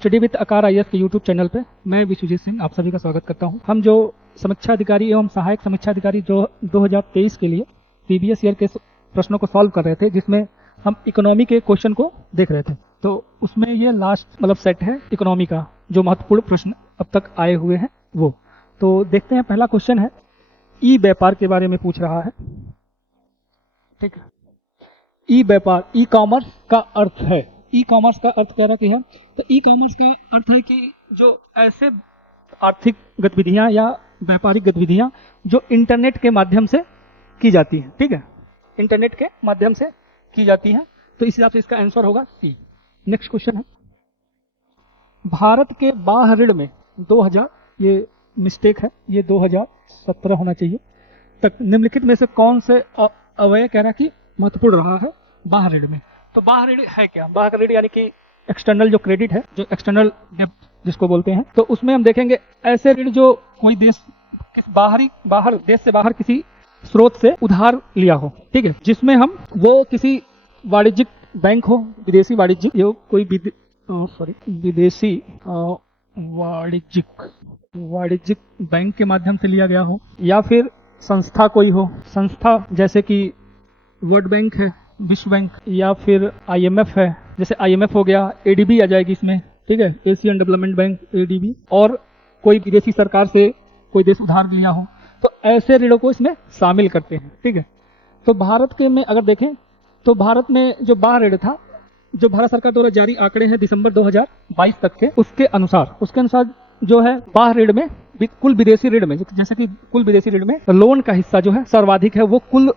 Study with आकार IAS के YouTube channel पे मैं विश्वजीत सिंह आप सभी का स्वागत करता हूं। हम जो समीक्षा अधिकारी एवं सहायक समीक्षा अधिकारी जो 2023 के लिए प्रीवियस ईयर के प्रश्नों को सॉल्व कर रहे थे, जिसमें हम इकोनॉमी के क्वेश्चन को देख रहे थे, तो उसमें ये लास्ट सेट है इकोनॉमी का, जो महत्वपूर्ण प्रश्न अब तक आए हुए हैं वो। तो देखते हैं, पहला क्वेश्चन है ई व्यापार के बारे में पूछ रहा है। ठीक है, ई व्यापार, ई कॉमर्स का अर्थ है, ई कॉमर्स का अर्थ कह रहा कि है, तो ई कॉमर्स का अर्थ है कि जो ऐसे आर्थिक गतिविधियां या व्यापारिक गतिविधियां जो इंटरनेट के माध्यम से की जाती हैं। ठीक है, इंटरनेट के माध्यम से की जाती हैं, तो इस हिसाब से इसका आंसर होगा सी। नेक्स्ट क्वेश्चन है, भारत के बाह्य ऋण में 2000, ये मिस्टेक है, ये 2017 होना चाहिए, तक निम्नलिखित में से कौन से अवयव कह रहा कि महत्वपूर्ण रहा है बाह्य ऋण में। तो बाह्य ऋण है क्या? बाह्य ऋण यानी कि एक्सटर्नल जो क्रेडिट है, जो एक्सटर्नल डेब्ट जिसको बोलते हैं, तो उसमें हम देखेंगे ऐसे ऋण जो कोई देश बाहर देश से बाहर किसी स्रोत से उधार लिया हो। ठीक है, जिसमें हम वो किसी वाणिज्यिक बैंक हो, विदेशी वाणिज्यिक, यो कोई विदेशी वाणिज्यिक बैंक के माध्यम से लिया गया हो, या फिर संस्था कोई हो, संस्था जैसे कि वर्ल्ड बैंक है, विश्व बैंक, या फिर आईएमएफ है, जैसे आईएमएफ हो गया, एडीबी आ जाएगी इसमें। ठीक है, एशियन डेवलपमेंट बैंक, एडीबी, और कोई विदेशी सरकार से कोई देश उधार लिया हो, तो ऐसे ऋणों को इसमें शामिल करते हैं। ठीक है, तो भारत के में अगर देखें तो भारत में जो बाह्य ऋण था, जो भारत सरकार द्वारा जारी आंकड़े हैं दिसंबर 2022 तक के, उसके अनुसार जो है बाह्य ऋण में कुल विदेशी ऋण में, जैसे कि कुल विदेशी ऋण में लोन का हिस्सा जो है सर्वाधिक है, वो कुल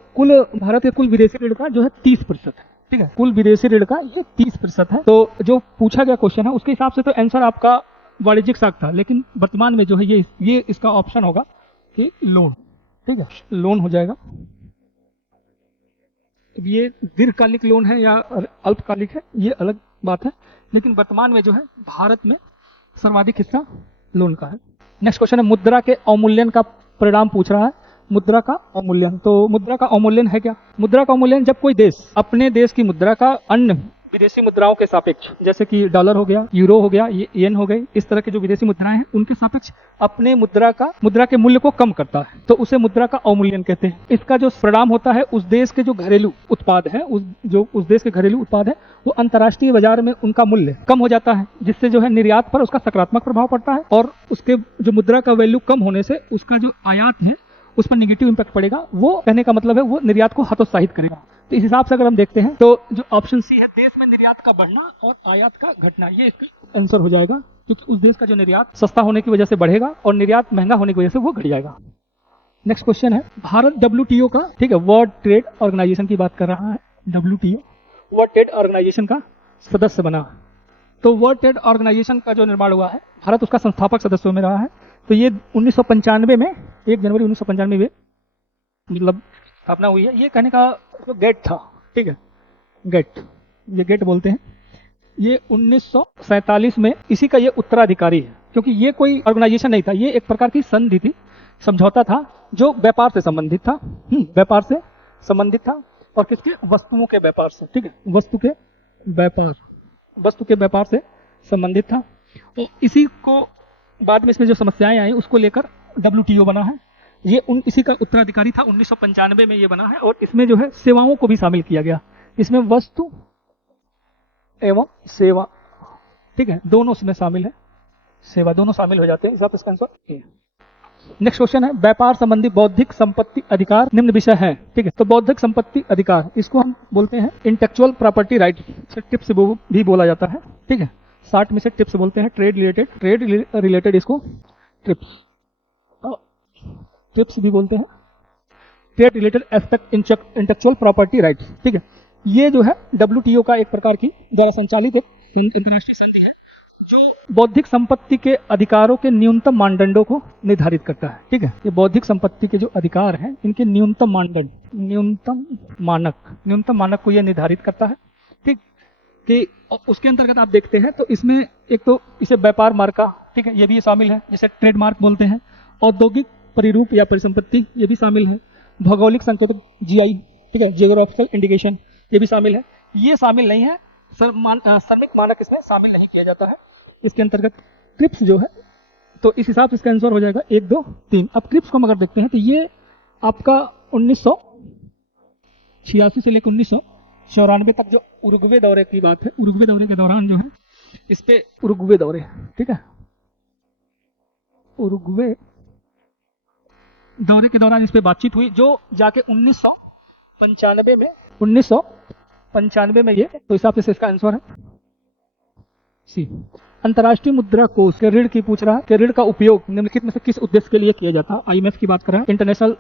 भारत के कुल विदेशी ऋण का जो है 30% है। ठीक है, कुल विदेशी ऋण का ये 30% है। तो जो पूछा गया क्वेश्चन है उसके हिसाब से तो आंसर आपका वाणिज्यिक साख था, लेकिन वर्तमान में जो है ये इसका ऑप्शन होगा कि लोन। ठीक है, लोन हो जाएगा। अब ये दीर्घकालिक लोन है या अल्पकालिक है, ये अलग बात है, लेकिन वर्तमान में जो है भारत में सर्वाधिक हिस्सा लोन का है। नेक्स्ट क्वेश्चन है, मुद्रा के अवमूल्यन का परिणाम पूछ रहा है। मुद्रा का अवमूल्यन, तो मुद्रा का अवमूल्यन है क्या? मुद्रा का अवमूल्यन जब कोई देश अपने देश की मुद्रा का अन्य विदेशी मुद्राओं के सापेक्ष, जैसे कि डॉलर हो गया, यूरो हो गया, येन हो गई, इस तरह के जो विदेशी मुद्राएं हैं उनके सापेक्ष अपने मुद्रा के मूल्य को कम करता है, तो उसे मुद्रा का अवमूल्यन कहते हैं। इसका जो परिणाम होता है, उस देश के जो घरेलू उत्पाद है, उस देश के घरेलू उत्पाद है, वो अंतर्राष्ट्रीय बाजार में उनका मूल्य कम हो जाता है, जिससे जो है निर्यात पर उसका सकारात्मक प्रभाव पड़ता है, और उसके जो मुद्रा का वैल्यू कम होने से उसका जो आयात है उस पर नेगेटिव इंपैक्ट पड़ेगा। वो कहने का मतलब है वो निर्यात को हतोत्साहित करेगा। तो इस हिसाब से अगर हम देखते हैं तो जो ऑप्शन सी है, देश में निर्यात का बढ़ना और आयात का घटना, ये इसका आंसर हो जाएगा, क्योंकि उस देश का जो निर्यात सस्ता होने की वजह से बढ़ेगा और निर्यात महंगा होने की वजह से वो घट जाएगा। नेक्स्ट क्वेश्चन है, भारत WTO का, ठीक है, वर्ल्ड ट्रेड ऑर्गेनाइजेशन की बात कर रहा है। WTO वर्ल्ड ट्रेड ऑर्गेनाइजेशन का सदस्य बना, तो वर्ल्ड ट्रेड ऑर्गेनाइजेशन का जो निर्माण हुआ है, भारत उसका संस्थापक सदस्यों में रहा है। तो ये 1995 में, 1 जनवरी 1995 में मतलब स्थापना हुई है। ये कहने का जो गेट था, ठीक है, ये गेट बोलते हैं, ये 1947 में इसी का ये उत्तराधिकारी है, क्योंकि ये कोई ऑर्गेनाइजेशन नहीं था, ये एक प्रकार की संधि थी, समझौता था, जो व्यापार से संबंधित था, और किसके? वस्तुओं के व्यापार से। ठीक है, वस्तु के व्यापार से संबंधित था। तो इसी को बाद में इसमें जो समस्याएं आई उसको लेकर WTO बना है। ये इसी का उत्तराधिकारी था, 1995 में ये बना है, और इसमें जो है सेवाओं को भी शामिल किया गया। इसमें वस्तु एवं सेवा, ठीक है, दोनों इसमें शामिल है, सेवा दोनों शामिल हो जाते हैं। इस इसका आंसर ए है। नेक्स्ट क्वेश्चन है, व्यापार संबंधी बौद्धिक संपत्ति अधिकार निम्न विषय है। ठीक है, तो बौद्धिक संपत्ति अधिकार, इसको हम बोलते हैं इंटेलेक्चुअल प्रॉपर्टी राइट, टिप्स भी बोला जाता है। ठीक है, 60 में से टिप्स बोलते हैं, ट्रेड रिलेटेड इसको ट्रिप्स भी बोलते हैं, trade related aspect intellectual property rights. ठीक है, ये जो है WTO का एक प्रकार की द्वारा संचालित एक अंतर्राष्ट्रीय संधि है, जो बौद्धिक संपत्ति के अधिकारों के न्यूनतम मानदंडों को निर्धारित करता है। ठीक है, ये बौद्धिक संपत्ति के जो अधिकार हैं, इनके न्यूनतम मानक को यह निर्धारित करता है। ठीक, कि उसके अंतर्गत आप देखते हैं तो इसमें एक तो इसे व्यापार मार्का, ठीक है, ये भी शामिल है, जिसे ट्रेडमार्क बोलते हैं, औद्योगिक परिरूप या परिसंपत्ति ये भी शामिल है, भौगोलिक संकेतक GI, ठीक है, जियोग्राफिकल इंडिकेशन, ये भी शामिल है। ये शामिल नहीं है, श्रमिक मानक इसमें शामिल नहीं किया जाता है। इसके अंतर्गत क्रिप्स जो है, तो इस हिसाब से इसका आंसर हो जाएगा 1, 2, 3। अब क्रिप्स को हम अगर देखते हैं तो ये आपका 1986 से लेकर 1994 तक जो उरुग्वे दौरे की बात है, उरुग्वे दौरे के दौरान जो है इस पे उरुग्वे दौरे, ठीक है, उरुग्वे दौरे के दौरान इस पे बातचीत हुई, जो जाके 1995 में ये, तो हिसाब से इसका आंसर है सी। अंतर्राष्ट्रीय मुद्रा कोष के ऋण की पूछ रहा है कि ऋण का उपयोग निम्नलिखित में से किस उद्देश्य के लिए किया जाता है। आईएमएफ की बात कर रहा है, इंटरनेशनल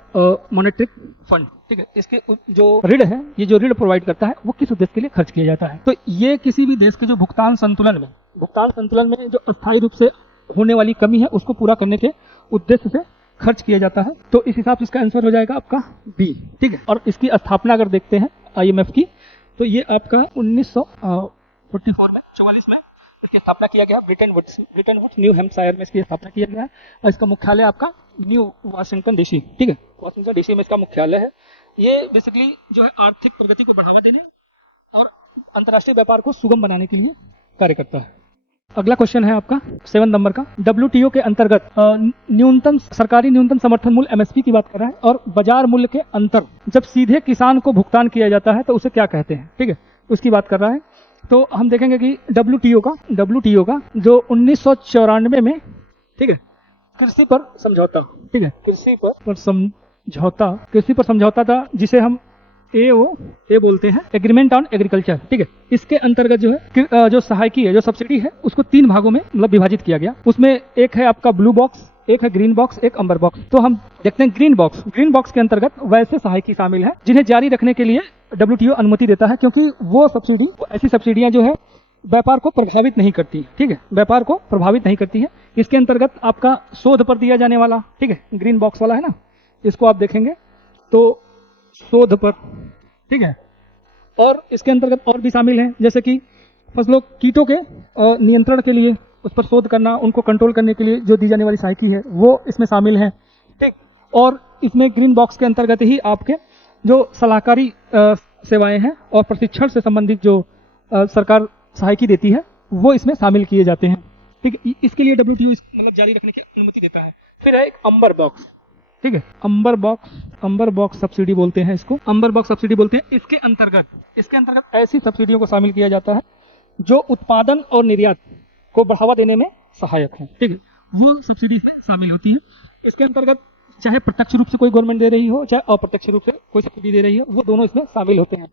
मॉनेटरी फंड, ठीक है। इसके जो ऋण है, ये जो ऋण प्रोवाइड करता है वो किस उद्देश्य के लिए खर्च किया जाता है। तो ये किसी भी देश के जो भुगतान संतुलन में जो अस्थायी रूप से होने वाली कमी है उसको पूरा करने के उद्देश्य से खर्च किया जाता है। तो इस हिसाब से इसका आंसर हो जाएगा आपका बी, ठीक है। और इसकी स्थापना अगर देखते हैं आईएमएफ की, तो ये आपका 1944 में इसकी स्थापना किया गया। ब्रिटेन वुड्स न्यू हैम्पशायर में इसकी स्थापना किया गया है और इसका मुख्यालय आपका न्यू वाशिंगटन डीसी, ठीक है, वाशिंगटन डीसी में इसका मुख्यालय है। ये बेसिकली जो है आर्थिक प्रगति को बढ़ावा देने और अंतर्राष्ट्रीय व्यापार को सुगम बनाने के लिए कार्य करता है। अगला क्वेश्चन है आपका 7 नंबर का। डब्ल्यूटीओ के अंतर्गत सरकारी न्यूनतम समर्थन मूल्य एमएसपी की बात कर रहा है, और बाजार मूल्य के अंतर जब सीधे किसान को भुगतान किया जाता है तो उसे क्या कहते हैं, ठीक है, उसकी बात कर रहा है। तो हम देखेंगे कि डब्ल्यूटीओ का जो 1994 में, ठीक है, कृषि पर समझौता, ठीक है, कृषि पर समझौता था, जिसे हम ए बोलते हैं, एग्रीमेंट ऑन एग्रीकल्चर, ठीक है। इसके अंतर्गत जो है जो सहायकी है, जो सब्सिडी है, उसको 3 भागों में मतलब विभाजित किया गया। उसमें एक है आपका ब्लू बॉक्स, एक है ग्रीन बॉक्स, एक अम्बर बॉक्स। तो हम देखते हैं ग्रीन बॉक्स के अंतर्गत वैसे सहायकी शामिल है जिन्हें जारी रखने के लिए डब्ल्यूटीओ अनुमति देता है, क्योंकि वो ऐसी सब्सिडियां जो है व्यापार को प्रभावित नहीं करती, ठीक है, व्यापार को प्रभावित नहीं करती है। इसके अंतर्गत आपका शोध पर दिया जाने वाला, ठीक है, ग्रीन बॉक्स वाला है ना, इसको आप देखेंगे तो शोध पर, ठीक है। और इसके अंतर्गत और भी शामिल हैं, जैसे कि फसलों कीटों के नियंत्रण के लिए उस पर शोध करना, उनको कंट्रोल करने के लिए जो दी जाने वाली सहायकी है वो इसमें शामिल है, ठीक। और इसमें ग्रीन बॉक्स के अंतर्गत ही आपके जो सलाहकारी सेवाएं हैं और प्रशिक्षण से संबंधित जो सरकार सहायकी देती है वो इसमें शामिल किए जाते हैं, ठीक है। इसके लिए डब्ल्यूटीओ मतलब जारी रखने की अनुमति देता है। फिर है एक अम्बर बॉक्स, ठीक है, अम्बर बॉक्स सब्सिडी बोलते हैं इसको, अम्बर बॉक्स सब्सिडी बोलते हैं। इसके अंतर्गत ऐसी सब्सिडियों को शामिल किया जाता है जो उत्पादन और निर्यात को बढ़ावा देने में सहायक है, ठीक है, वो सब्सिडी इसमें शामिल होती है। इसके अंतर्गत चाहे प्रत्यक्ष रूप से कोई गवर्नमेंट दे रही हो, चाहे अप्रत्यक्ष रूप से कोई सब्सिडी दे रही है, वो दोनों इसमें शामिल होते हैं,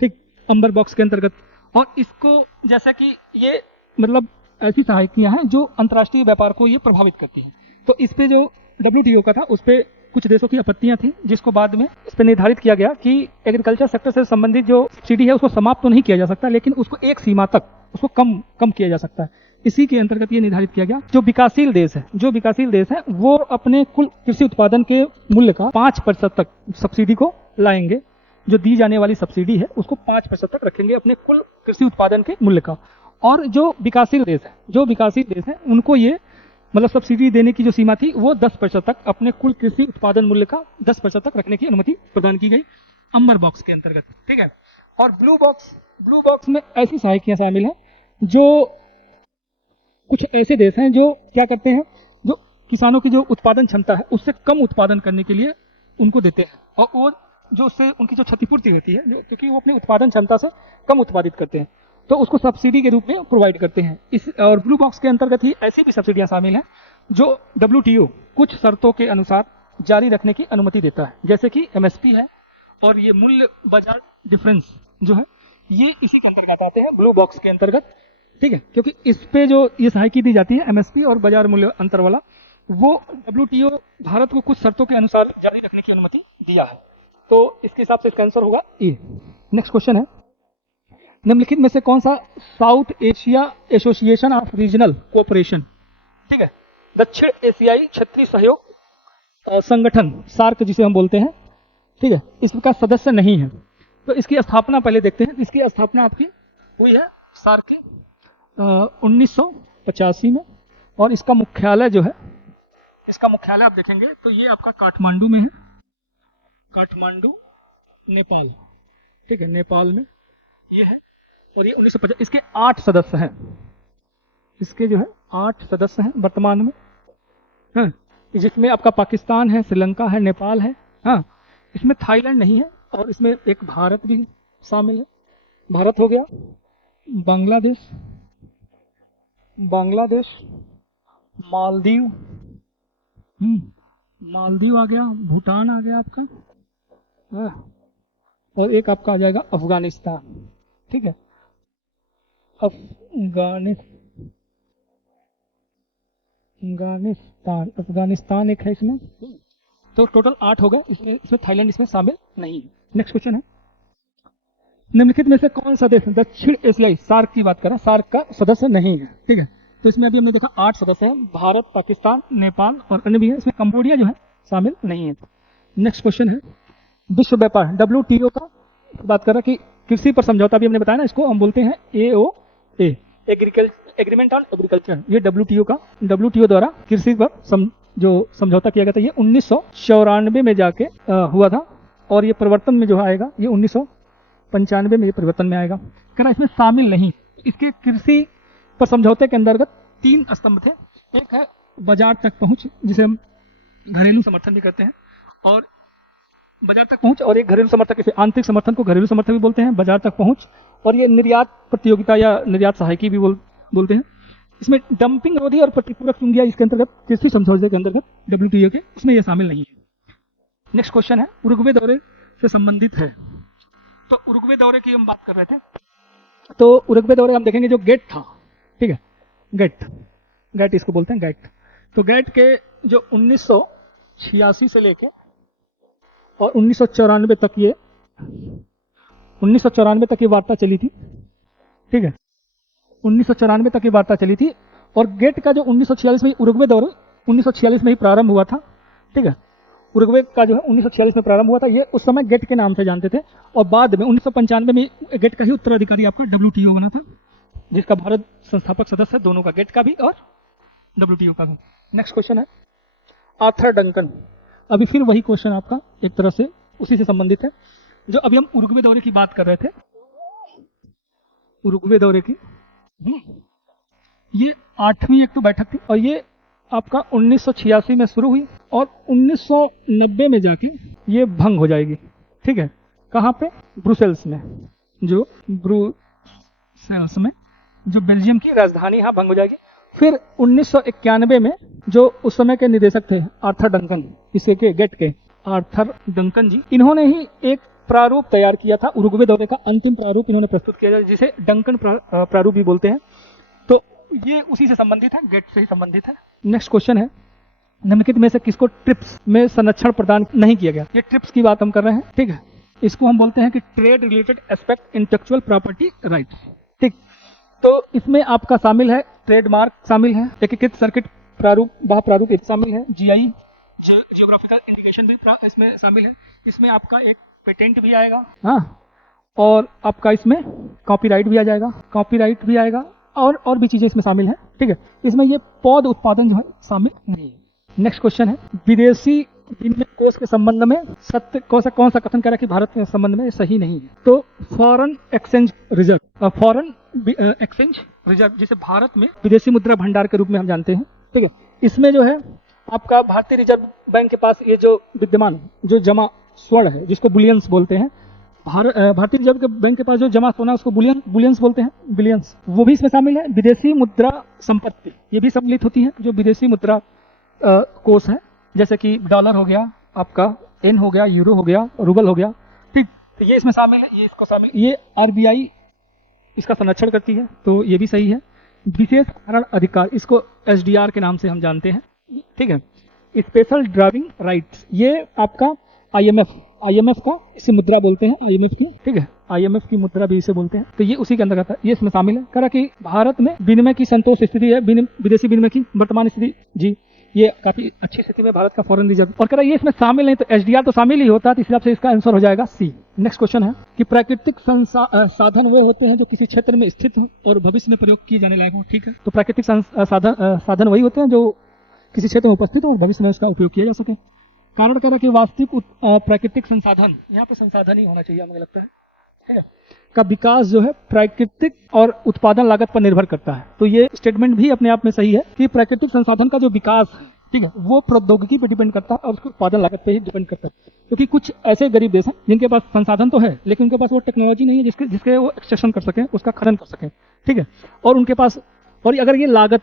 ठीक, अम्बर बॉक्स के अंतर्गत। और इसको जैसा कि ये मतलब ऐसी सहायकियां हैं जो अंतर्राष्ट्रीय व्यापार को ये प्रभावित करती हैं। तो इस पे जो डब्ल्यूटीओ का था उस पे कुछ देशों की आपत्तियां थी, जिसको बाद में इस पर निर्धारित किया गया कि एग्रीकल्चर सेक्टर से संबंधित जो सब्सिडी है उसको समाप्त तो नहीं किया जा सकता, लेकिन उसको एक सीमा तक उसको कम किया जा सकता है। इसी के अंतर्गत ये निर्धारित किया गया जो विकासशील देश है वो अपने कुल कृषि उत्पादन के मूल्य का 5% तक सब्सिडी को लाएंगे। जो दी जाने वाली सब्सिडी है उसको 5% तक रखेंगे अपने कुल कृषि उत्पादन के मूल्य का। और जो विकासशील देश है उनको ये मतलब सब्सिडी देने की जो सीमा थी वो 10% तक, अपने कुल कृषि उत्पादन मूल्य का 10% तक रखने की अनुमति प्रदान की गई अम्बर बॉक्स के अंतर्गत, ठीक है। और ब्लू बॉक्स में ऐसी सहायकियां शामिल हैं जो कुछ ऐसे देश हैं जो क्या करते हैं, जो किसानों की जो उत्पादन क्षमता है उससे कम उत्पादन करने के लिए उनको देते हैं, और वो जो उससे उनकी जो क्षतिपूर्ति होती है, क्योंकि वो अपनी उत्पादन क्षमता से कम उत्पादित करते हैं, तो उसको सब्सिडी के रूप में प्रोवाइड करते हैं। इस और ब्लू बॉक्स के अंतर्गत ही ऐसी भी सब्सिडियां शामिल हैं जो डब्ल्यूटीओ कुछ शर्तों के अनुसार जारी रखने की अनुमति देता है, जैसे कि एमएसपी है और ये मूल्य बाजार डिफरेंस जो है ये इसी के अंतर्गत आते हैं, ब्लू बॉक्स के अंतर्गत, ठीक है। क्योंकि इस पे जो ये सहायकी दी जाती है एमएसपी और बाजार मूल्य अंतर वाला, वो डब्ल्यूटीओ भारत को कुछ शर्तों के अनुसार जारी रखने की अनुमति दिया है। तो इसके हिसाब से इसका आंसर होगा ए। नेक्स्ट क्वेश्चन है, निम्नलिखित में से कौन सा south Asia association of regional cooperation, ठीक है, दक्षिण एशियाई क्षेत्रीय सहयोग संगठन सार्क जिसे हम बोलते हैं, ठीक है, इसका सदस्य नहीं है। तो इसकी स्थापना पहले देखते हैं। इसकी स्थापना आपकी हुई है सार्क के 1985 में, और इसका मुख्यालय जो है, इसका मुख्यालय आप देखेंगे तो ये आपका काठमांडू में है, काठमांडू नेपाल, ठीक है, नेपाल में ये है। और ये 1950, इसके 8 सदस्य हैं, इसके जो है 8 सदस्य हैं वर्तमान में, हाँ, जिसमें आपका पाकिस्तान है, श्रीलंका है, नेपाल है, हाँ, इसमें थाईलैंड नहीं है, और इसमें एक भारत भी शामिल है। भारत हो गया, बांग्लादेश, मालदीव, मालदीव आ गया, भूटान आ गया आपका, हाँ, और एक आपका आ जाएगा अफगानिस्तान। ठीक है, अफगानिस्तान एक है इसमें। तो टोटल 8 हो गए, इसमें थाईलैंड इसमें शामिल नहीं है। नेक्स्ट क्वेश्चन है, निम्नलिखित में से कौन सा देश दक्षिण एशियाई सार्क की बात करें, सार्क का सदस्य नहीं है। ठीक है, तो इसमें अभी हमने देखा 8 सदस्य हैं, भारत, पाकिस्तान, नेपाल और अन्य भी है, इसमें कंबोडिया जो है शामिल नहीं है। नेक्स्ट क्वेश्चन है, विश्व व्यापार WTO का बात कर रहा है कि कृषि पर समझौता, भी हमने बताया ना, इसको हम बोलते हैं AOA, एग्रीमेंट ऑन एग्रीकल्चर। ये WTO द्वारा कृषि पर जो समझौता किया गया था, ये 1994 में जाके हुआ था, और ये परिवर्तन में जो आएगा ये 1995 में ये परिवर्तन में आएगा। कह रहा इसमें शामिल नहीं। इसके कृषि पर समझौते के अंतर्गत 3 स्तंभ थे। एक है बाजार तक पहुंच, जिसे हम घरेलू समर्थन भी कहते हैं, और बाजार तक पहुंच, और एक घरेलू समर्थक, इसे आंतरिक समर्थन को घरेलू समर्थन भी बोलते हैं, बाजार तक पहुंच, और ये निर्यात प्रतियोगिता या निर्यात सहायकी भी बोलते हैं। इसमें डंपिंग अवधि और प्रतिपूरक चुंगिया इसके अंतर्गत, कृषि समझौते के अंतर्गत WTO के, उसमें यह शामिल नहीं है। नेक्स्ट क्वेश्चन है, उरुग्वे दौरे से संबंधित है। तो उरुग्वे दौरे की हम बात कर रहे थे, तो उरुग्वे दौरे हम देखेंगे जो गेट था, ठीक है, गेट इसको बोलते हैं, गेट। तो गेट के जो 1986 से लेके और 1994 तक ये वार्ता चली थी। ठीक है, 1994 तक ये वार्ता चली थी, और गेट का जो 1946 में उरुग्वे दौरे 1946 में ही प्रारंभ हुआ था। ठीक है, उरुग्वे का जो है 1946 में प्रारंभ हुआ था, ये उस समय गेट के नाम से जानते थे, और बाद में 1995 में गेट का ही उत्तराधिकारी आपका WTO बना था, जिसका भारत संस्थापक सदस्य है, दोनों का, गेट का भी और WTO का भी। नेक्स्ट क्वेश्चन है, आर्थर डंकन। अभी फिर वही क्वेश्चन आपका एक तरह से उसी से संबंधित है, जो अभी हम उरुग्वे दौरे की बात कर रहे थे। उरुग्वे दौरे की ये 8वीं एक तो बैठक थी, और ये आपका 1986 में शुरू हुई, और 1990 में जाके ये भंग हो जाएगी। ठीक है, कहाँ पे? ब्रुसेल्स में, जो बेल्जियम की राजधानी, यहाँ भंग हो जाएगी। फिर 1991 में जो उस समय के निदेशक थे आर्थर डंकन, इसे के गेट के आर्थर डंकन जी, इन्होंने ही एक प्रारूप तैयार किया था, उरुग्वे दौरे का अंतिम प्रारूप इन्होंने प्रस्तुत किया, जिसे डंकन प्रारूप भी बोलते हैं। तो ये उसी से संबंधित है, गेट से ही संबंधित है। नेक्स्ट क्वेश्चन है, निम्नलिखित में से किसको ट्रिप्स में संरक्षण प्रदान नहीं किया गया? ये ट्रिप्स की बात हम कर रहे हैं। ठीक है, इसको हम बोलते हैं कि trade related aspect intellectual property rights. ठीक, तो इसमें आपका शामिल है ट्रेडमार्क, शामिल है एकीकृत सर्किट प्रारूप, वह प्रारूप शामिल है, GI जियोग्राफिकल इंडिकेशन भी इसमें शामिल है। इसमें आपका एक पेटेंट भी आएगा, हाँ, और आपका इसमें कॉपीराइट भी आ जाएगा, कॉपीराइट भी आएगा, और भी चीजें इसमें शामिल है। ठीक है, इसमें ये पौध उत्पादन जो है शामिल नहीं है। नेक्स्ट क्वेश्चन है, विदेशी विनिमय कोष के संबंध में सत्य कौन सा कथन कह रहा है कि भारत के संबंध में सही नहीं है? तो फॉरेन एक्सचेंज रिजर्व, जिसे भारत में विदेशी मुद्रा भंडार के रूप में हम जानते हैं। ठीक है, इसमें जो है आपका भारतीय रिजर्व बैंक के पास ये जो विद्यमान जो जमा स्वर्ण है, जिसको बुलियंस बोलते हैं, भारतीय रिजर्व बैंक के पास जो जमा सोना, उसको बुलियंस बोलते हैं, बिलियंस, वो भी इसमें शामिल है। विदेशी मुद्रा संपत्ति, ये भी सम्मिलित होती है, जो विदेशी मुद्रा कोष है, जैसे कि डॉलर हो गया आपका, एन हो गया, यूरो हो गया, रूबल हो गया। ठीक, तो ये इसमें शामिल है, ये इसको शामिल, ये RBI इसका संरक्षण करती है, तो ये भी सही है। विशेष कारण अधिकार, इसको SDR के नाम से हम जानते हैं। ठीक है, स्पेशल ड्राइविंग राइट्स, ये आपका IMF का इसे मुद्रा बोलते हैं, IMF की। ठीक है, IMF की मुद्रा भी इसे बोलते हैं, तो ये उसी के अंतर्गत है, ये इसमें शामिल है। कह रहा कि भारत में विनिमय की संतोष स्थिति है, विदेशी विनिमय की वर्तमान स्थिति, जी ये काफी अच्छी स्थिति में भारत का फॉरेन रिजर्व, और कह रहा ये इसमें शामिल नहीं, तो SDR तो शामिल ही होता है, तो इस हिसाब से इसका आंसर हो जाएगा C। नेक्स्ट क्वेश्चन है कि प्राकृतिक साधन वो होते हैं जो किसी क्षेत्र में स्थित हो और भविष्य में प्रयोग किए जाने लायक हो। ठीक है, तो प्राकृतिक साधन वही होते हैं जो किसी क्षेत्र में उपस्थित हो और भविष्य में उसका उपयोग किया जा सके। कारण कह रहा कि वास्तविक प्राकृतिक संसाधन, यहाँ पे संसाधन ही होना चाहिए, मुझे लगता है ठीक है, का विकास जो है प्राकृतिक और उत्पादन लागत पर निर्भर करता है। तो ये स्टेटमेंट भी अपने आप में सही है कि प्राकृतिक संसाधन का जो विकास है, ठीक है, वो प्रौद्योगिकी पे डिपेंड करता है और उसके उत्पादन लागत पे ही डिपेंड करता है। क्योंकि कुछ ऐसे गरीब देश हैं जिनके पास संसाधन तो है लेकिन उनके पास वो टेक्नोलॉजी नहीं है जिसके वो एक्सट्रैक्शन कर सकें, उसका खनन कर सकें, ठीक है, और उनके पास, और अगर ये लागत,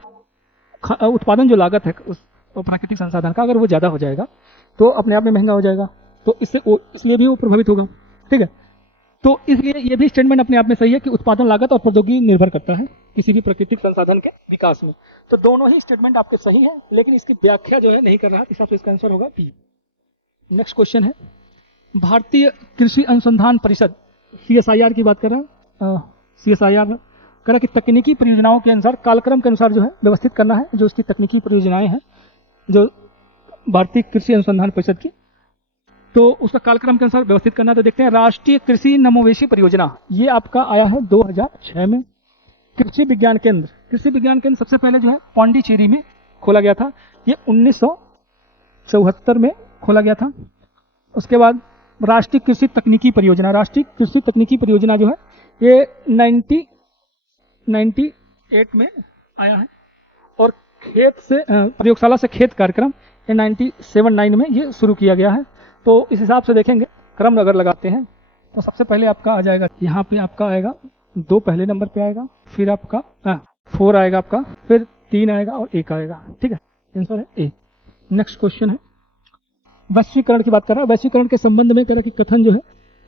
उत्पादन जो लागत है उस प्राकृतिक संसाधन का, अगर वो ज़्यादा हो जाएगा तो अपने आप में महंगा हो जाएगा, तो इसलिए भी वो प्रभावित होगा, ठीक है। तो इसलिए ये भी स्टेटमेंट अपने आप में सही है कि उत्पादन लागत और प्रौद्योगिकी निर्भर करता है किसी भी प्राकृतिक संसाधन के विकास में। तो दोनों ही स्टेटमेंट आपके सही हैं, लेकिन इसकी व्याख्या जो है नहीं कर रहा, इस हिसाब से इसका आंसर होगा बी। नेक्स्ट क्वेश्चन है, भारतीय कृषि अनुसंधान परिषद CSIR की बात कर रहा है। CSIR कह रहा कि तकनीकी परियोजनाओं के अनुसार, कालक्रम के अनुसार जो है व्यवस्थित करना है जो उसकी तकनीकी परियोजनाएं हैं जो भारतीय कृषि अनुसंधान परिषद की, तो उसका कालक्रम के अनुसार व्यवस्थित करना। तो देखते हैं, राष्ट्रीय कृषि नवोन्मेषी परियोजना ये आपका आया है 2006 में। कृषि विज्ञान केंद्र सबसे पहले जो है पांडिचेरी में खोला गया था, ये 1974 में खोला गया था। उसके बाद राष्ट्रीय कृषि तकनीकी परियोजना जो है ये 1998 में आया है, और खेत से प्रयोगशाला से खेत कार्यक्रम 1979 में ये शुरू किया गया है। तो इस हिसाब से देखेंगे, क्रम अगर लगाते हैं तो सबसे पहले आपका आ जाएगा, यहाँ पे आपका आएगा 2 पहले नंबर पे आएगा, फिर आपका 4 आएगा आपका, फिर 3 आएगा और 1 आएगा, ठीक है, आंसर है ए। नेक्स्ट क्वेश्चन है, वैश्वीकरण की बात कर रहा है। वैश्वीकरण के संबंध में कह रहा है कि कथन जो है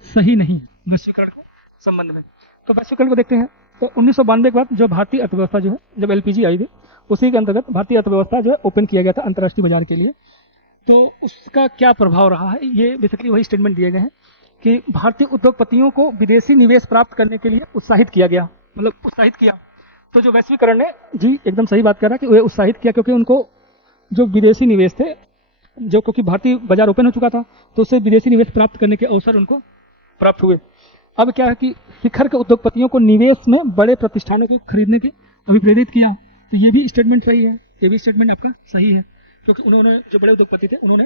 सही नहीं है वैश्वीकरण के संबंध में। तो वैश्वीकरण को देखते हैं, तो 1992 के बाद जो भारतीय अर्थव्यवस्था जो है, जब LPG आई थी उसी के अंतर्गत भारतीय अर्थव्यवस्था जो है ओपन किया गया था अंतर्राष्ट्रीय बाजार के लिए। तो उसका क्या प्रभाव रहा है, ये बेसिकली वही स्टेटमेंट दिए गए हैं कि भारतीय उद्योगपतियों को विदेशी निवेश प्राप्त करने के लिए उत्साहित किया गया, मतलब उत्साहित किया। तो जो वैश्वीकरण ने, जी एकदम सही बात कर रहा है कि वे उत्साहित किया, क्योंकि उनको जो विदेशी निवेश थे, जो क्योंकि भारतीय बाजार ओपन हो चुका था तो उससे विदेशी निवेश प्राप्त करने के अवसर उनको प्राप्त हुए। अब क्या है कि शिखर के उद्योगपतियों को निवेश में बड़े प्रतिष्ठानों को खरीदने के अभिप्रेरित किया। तो ये भी स्टेटमेंट सही है, ये भी स्टेटमेंट आपका सही है, क्योंकि उन्होंने, जो बड़े उद्योगपति थे, उन्होंने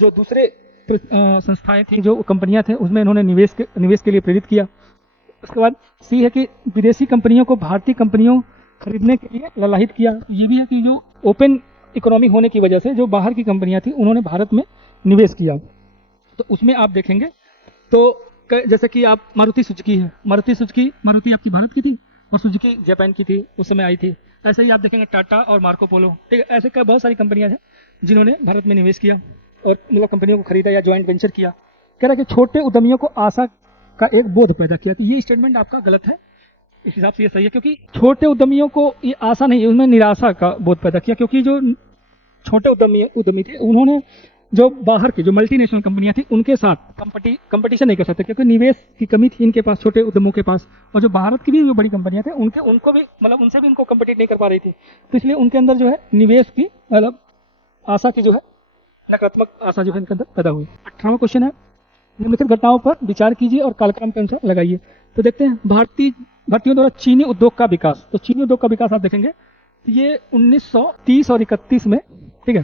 जो दूसरे संस्थाएं थी, जो कंपनियां थे, उसमें इन्होंने निवेश के लिए प्रेरित किया। उसके बाद सी है कि विदेशी कंपनियों को भारतीय कंपनियों खरीदने के लिए ललाहित किया। ये भी है कि जो ओपन इकोनॉमी होने की वजह से जो बाहर की कंपनियां थी उन्होंने भारत में निवेश किया। तो उसमें आप देखेंगे तो जैसे कि आप मारुति सुजुकी है, मारुति आपकी भारत की थी और सुजुकी जापान की थी, उस समय आई थी। ऐसे ही आप देखेंगे टाटा और मार्को पोलो, ठीक है, ऐसे बहुत सारी कंपनियां हैं जिन्होंने भारत में निवेश किया और मतलब कंपनियों को खरीदा या ज्वाइंट वेंचर किया। कह रहा है कि छोटे उद्यमियों को आशा का एक बोध पैदा किया। तो ये स्टेटमेंट आपका गलत है, इस हिसाब से ये सही है, क्योंकि छोटे उद्यमियों को ये आशा नहीं, उनमें निराशा का बोध पैदा किया। क्योंकि जो छोटे उद्यमी थे, उन्होंने जो बाहर की जो मल्टीनेशनल कंपनियां थी उनके साथ कंपटीशन नहीं कर सकते, क्योंकि निवेश की कमी थी इनके पास, छोटे उद्यमों के पास। और जो भारत की भी जो बड़ी कंपनियां थे उनको भी, मतलब उनसे भी उनको कंपीट नहीं कर पा रही थी। तो इसलिए उनके अंदर जो है निवेश की, मतलब आशा की जो है, नकारात्मक आशा जो है इनके अंदर पैदा हुई। 18वां क्वेश्चन है, निम्नलिखित घटनाओं पर विचार कीजिए और कालक्रम के अनुसार लगाइए। तो देखते हैं, भारतीयों द्वारा चीनी उद्योग का विकास। तो चीनी उद्योग का विकास आप देखेंगे तो ये 1930 और 31 में, ठीक है,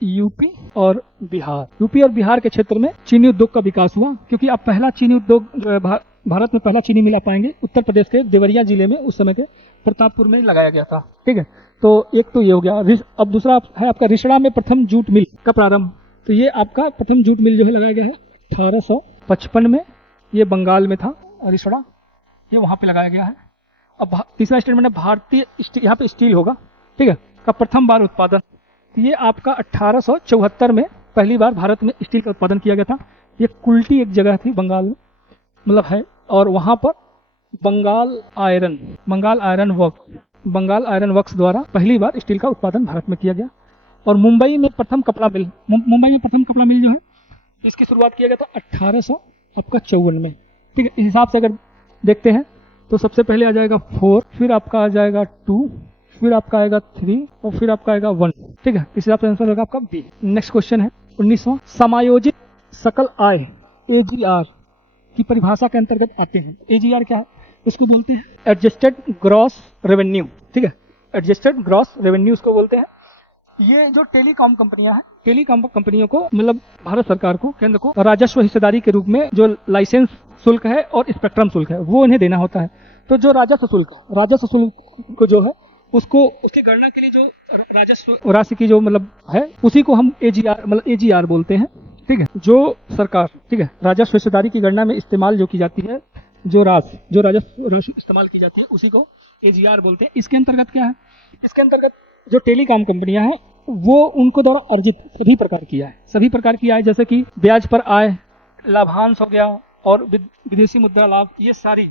यूपी और बिहार के क्षेत्र में चीनी उद्योग का विकास हुआ। क्योंकि आप पहला चीनी उद्योग जो है भारत में पहला चीनी मिल आप पाएंगे उत्तर प्रदेश के देवरिया जिले में, उस समय के प्रतापपुर में लगाया गया था, ठीक है। तो एक तो ये हो गया। अब दूसरा है आपका रिसड़ा में प्रथम जूट मिल का प्रारंभ। तो ये आपका प्रथम जूट मिल जो है लगाया गया है 1855 में, ये बंगाल में था रिसड़ा, ये वहां पे लगाया गया है। अब तीसरा स्टेटमेंट है भारतीय, यहाँ पे स्टील होगा, ठीक है, का प्रथम बार उत्पादन। तो ये आपका 1874 में पहली बार भारत में स्टील का उत्पादन किया गया था। ये कुल्टी एक जगह थी बंगाल में, मतलब है, और वहां पर बंगाल आयरन वर्क्स द्वारा पहली बार स्टील का उत्पादन भारत में किया गया। और मुंबई में प्रथम कपड़ा मिल जो है इसकी शुरुआत किया गया था 1854 में, ठीक है। इस हिसाब से अगर देखते हैं तो सबसे पहले आ जाएगा 4, फिर आपका आ जाएगा 2, फिर आपका आएगा 3 और फिर आपका आएगा 1, ठीक है। इस हिसाब से आंसर होगा आपका बी। नेक्स्ट क्वेश्चन है 19वां, समायोजित सकल आय AGR की परिभाषा के अंतर्गत आते हैं। AGR क्या है, उसको बोलते हैं एडजस्टेड ग्रॉस रेवेन्यू, ठीक है, एडजस्टेड ग्रॉस रेवेन्यू उसको बोलते हैं। ये जो टेलीकॉम कंपनियां हैं, टेलीकॉम कंपनियों को मतलब भारत सरकार को, केंद्र को राजस्व हिस्सेदारी के रूप में जो लाइसेंस शुल्क है और स्पेक्ट्रम शुल्क है वो इन्हें देना होता है। तो जो राजस्व शुल्क को जो है उसको उसकी गणना के लिए जो राजस्व राशि की जो मतलब है उसी को हम एजीआर बोलते हैं। ठीक है, जो सरकार, ठीक है, राजस्व हिस्सेदारी की गणना में इस्तेमाल जो की जाती है, जो राजस्व इस्तेमाल की जाती है उसी को एजीआर बोलते हैं। इसके अंतर्गत क्या है, इसके अंतर्गत जो टेलीकॉम कंपनियां हैं वो उनको द्वारा अर्जित सभी प्रकार की आय जैसे कि ब्याज पर आय, लाभांश हो गया और विदेशी मुद्रा लाभ, ये सारी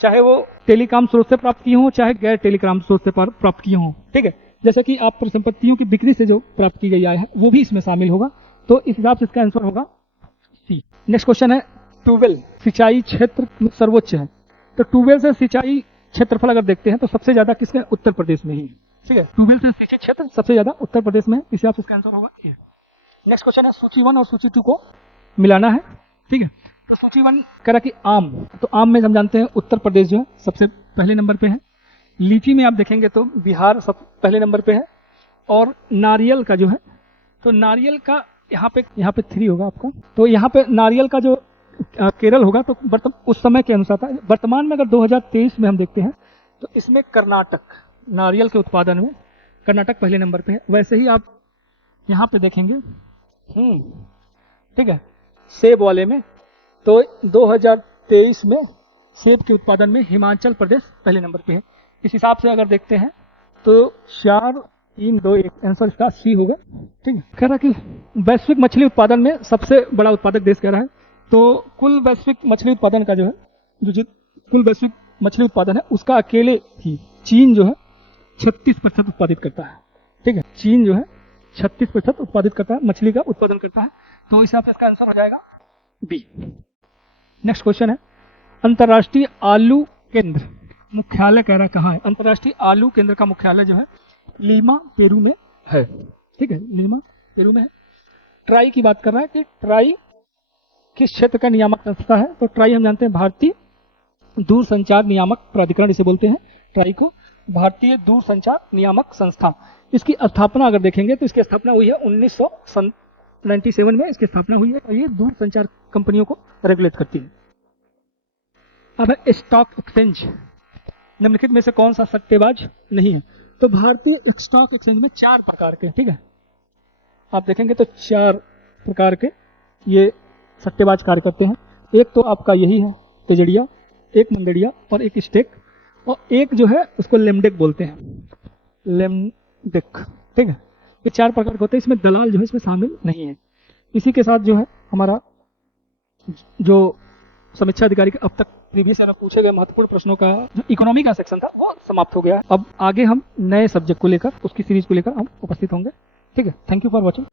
चाहे वो टेलीकॉम स्रोत से प्राप्त की हो चाहे गैर टेलीकॉम स्रोत से प्राप्त की हो। ठीक है, जैसे कि आप परिसंपत्तियों की बिक्री से जो प्राप्त की गई आय है वो भी इसमें शामिल होगा। तो इस हिसाब से इसका आंसर होगा सी। नेक्स्ट क्वेश्चन है, ट्यूबवेल सिंचाई क्षेत्र में सर्वोच्च है। तो ट्यूबवेल से सिंचाई क्षेत्रफल अगर देखते हैं तो सबसे ज्यादा किसके, उत्तर प्रदेश में ही। ठीक है, ट्यूबवेल से सिंचित क्षेत्र सबसे ज्यादा उत्तर प्रदेश में, इस हिसाब से इसका आंसर होगा ये। नेक्स्ट क्वेश्चन है, सूची 1 और सूची 2 को मिलाना है। ठीक है, तो सूची 1 कह रहा कि आम, तो आम में हम जानते हैं उत्तर प्रदेश जो है सबसे पहले नंबर पे है। लीची में आप देखेंगे तो बिहार सब पहले नंबर पे है। और नारियल का जो है, तो नारियल का यहाँ पे 3 होगा आपका, तो यहाँ पे नारियल का जो केरल होगा। तो उस समय के अनुसार था। वर्तमान में अगर 2023 में हम देखते हैं तो इसमें कर्नाटक, नारियल के उत्पादन में कर्नाटक पहले नंबर पे है। वैसे ही आप यहाँ पे देखेंगे, ठीक है, सेब वाले में तो 2023 में सेब के उत्पादन में हिमाचल प्रदेश पहले नंबर पे है। इस हिसाब से अगर देखते हैं तो 4, 3, 2, 1 आंसर इसका सी होगा। ठीक है, कह रहा कि वैश्विक मछली उत्पादन में सबसे बड़ा उत्पादक देश कह रहा है। तो कुल वैश्विक मछली उत्पादन का जो है, कुल वैश्विक मछली उत्पादन है उसका अकेले ही चीन जो है 36% उत्पादित करता है। ठीक है, चीन जो है 36% उत्पादित करता है, मछली का उत्पादन करता है। तो इस हिसाब से इसका आंसर हो जाएगा बी। नेक्स्ट क्वेश्चन है, अंतर्राष्ट्रीय आलू केंद्र मुख्यालय कह रहा कहाँ है। अंतर्राष्ट्रीय आलू केंद्र का मुख्यालय जो है लीमा, पेरू में है। ठीक है, लीमा, पेरू में है। ट्राई की बात कर रहा है कि ट्राई किस क्षेत्र का नियामक संस्था है। तो ट्राई हम जानते हैं भारतीय दूरसंचार नियामक प्राधिकरण इसे बोलते हैं। ट्राई को भारतीय दूरसंचार नियामक संस्था। इसकी स्थापना अगर देखेंगे तो इसकी स्थापना हुई है 1997 में इसकी स्थापना हुई है। और ये दूरसंचार कंपनियों को रेगुलेट करती है। अब है स्टॉक एक्सचेंज, निम्नलिखित में से कौन सा सट्टेबाज नहीं है। तो भारतीय स्टॉक एक्सचेंज में 4 प्रकार के, ठीक है, आप देखेंगे तो 4 प्रकार के ये सट्टेबाज कार्य करते हैं। एक तो आपका यही है तेजड़िया, एक मंगड़िया और एक स्टेक, और एक जो है उसको लेमडेक बोलते हैं, लेमडेक। ठीक है, ये 4 प्रकार के होते हैं। इसमें दलाल जो है इसमें शामिल नहीं है। इसी के साथ जो है हमारा जो समीक्षा अधिकारी के अब तक प्रीवियस ईयर में पूछे गए महत्वपूर्ण प्रश्नों का जो इकोनॉमी का सेक्शन था वो समाप्त हो गया। अब आगे हम नए सब्जेक्ट को लेकर, उसकी सीरीज को लेकर हम उपस्थित होंगे। ठीक है, थैंक यू फॉर वॉचिंग।